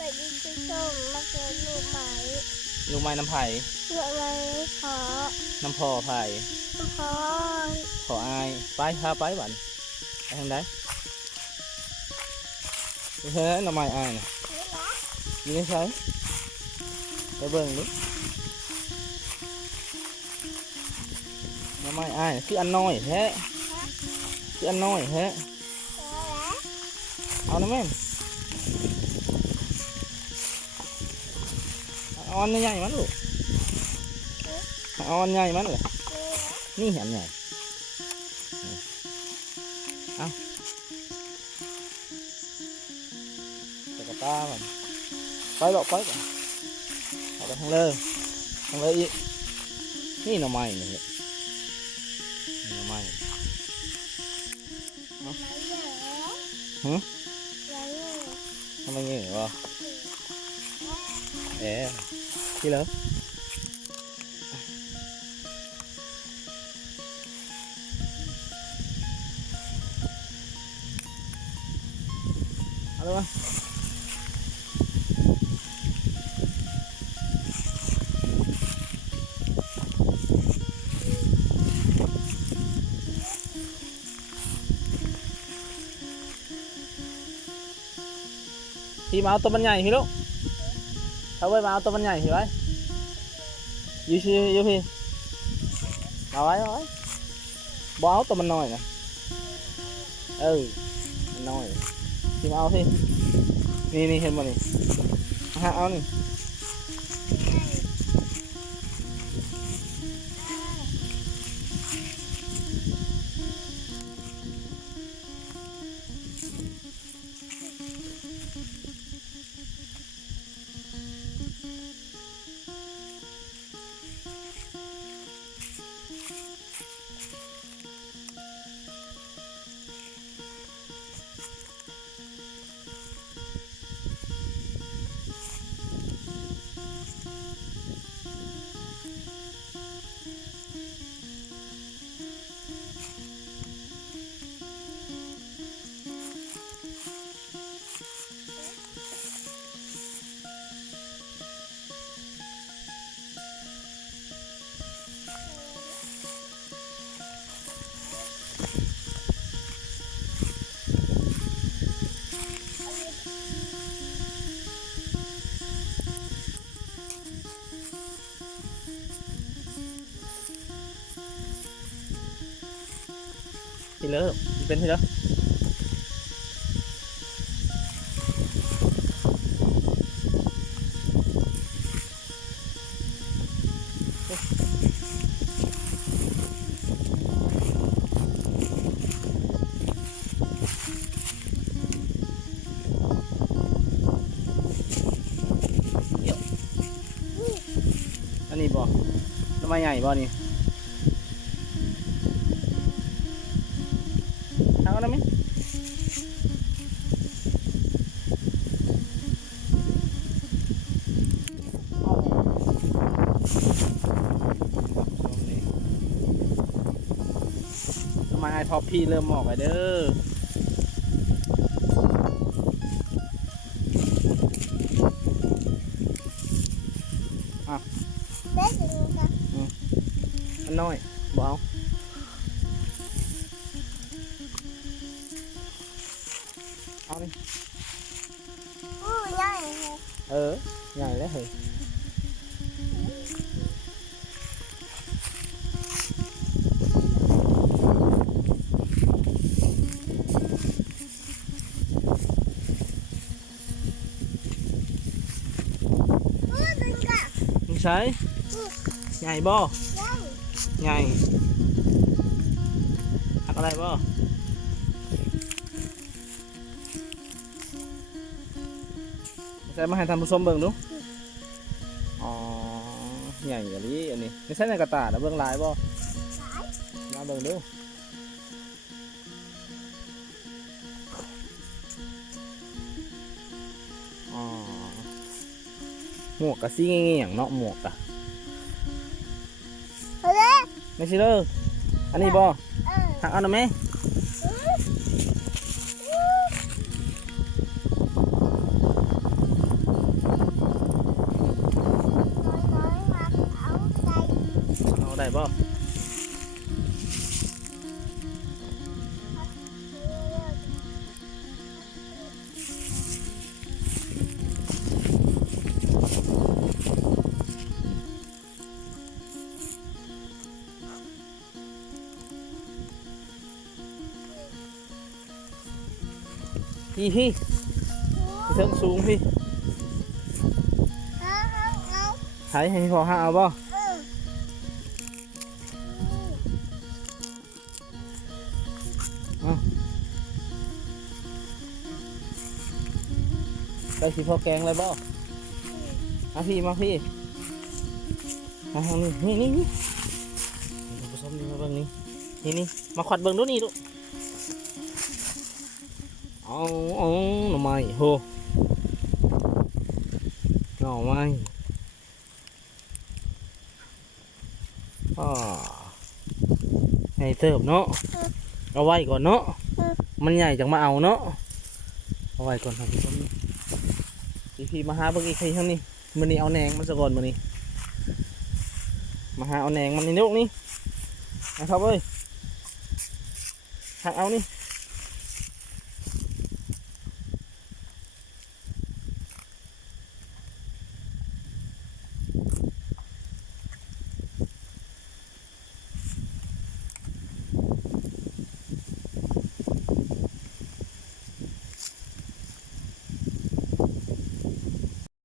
แบบนี้คือส้มมาเกิดลูกไหมลูกไม้น้ำไผ่ ลูกไหมขอน้ำพอไผ่ขอขออายไปพาไปบ้านไปทางใดเฮ้ยน้ำไม้อายน่ะอยู่ในใช้ไปเบิ่งดูน้ำไม้อายคืออันน้อยแท้คืออันน้อยแท้เอานะแม่เอาอันใหญ่มันลูกเอาอันใหญ่มันเลยนี่อันใหญ่เอาแต่กระตามันไปหรอกไปก่อนเอาไปทางเลยอีกนี่หน่อไม้นี่หน่อไม้ฮะทำไมเงี้ยวะที่แล้วเอาเลยมาพี่มาเอาตัวมันใหญ่พี่ลูกเอาไว้มาเอาตัวมันใหญ่พี่ไว้ยูพี่เอาไว้บ่เอาตัวมันน้อยนะมันน้อยพี่มาเอาพี่นี่เห็นบ่นี่เอานี่ที่เลิกเป็นที่เลิกอันนี้บ่ทำไมใหญ่บ่นี่ทางนั้นไหมทำไมไอ้ท็อปพี่เริ่มหมอกไปเด้ออันน้อยบ่เอานี่ใหญ่ใหญ่แล้วเฮ้ยมึงใช้ใหญ่บ่ใหญ่หักอะไรบ่ใส่มาให้ท่านผู้ชมเบิ่งดูอ๋อใหญ่อย่างนี้อันนี้ไม่ใช่ในกระตานะเบิ่งลายบ่มาเบิ่งดูอ๋อหมวกกะซี่เงี้ยงเนาะหมวกกะไม่ใช่เลยอันนี้บ่หักเอาหน่อยไหม บ่ พี่เทิงสูงพี่ เอา ใช้ให้พอหาเอาบ่ ได้สิพอแกงเลยบ่มาพี่มาพี่มาทางนี้นี่ผสมนี่มาเบิ่งนี่มาขวัดเบิ่งดูนี่ลูกเอาหน่อไม้โหหน่อไม้ให้เติบเนาะเอาไว้ก่อนเนาะมันใหญ่จังมาเอาเนาะเอาไว้ก่อนครับผู้ชมพี่มาหาเบิ่งอีกทีข้างนี้มื้อนี้เอาแหนงมันซะก่อนมื้อนี้มาหาเอาแหนงมันนี่ลูกนี่นะครับเอ้ยหักเอานี่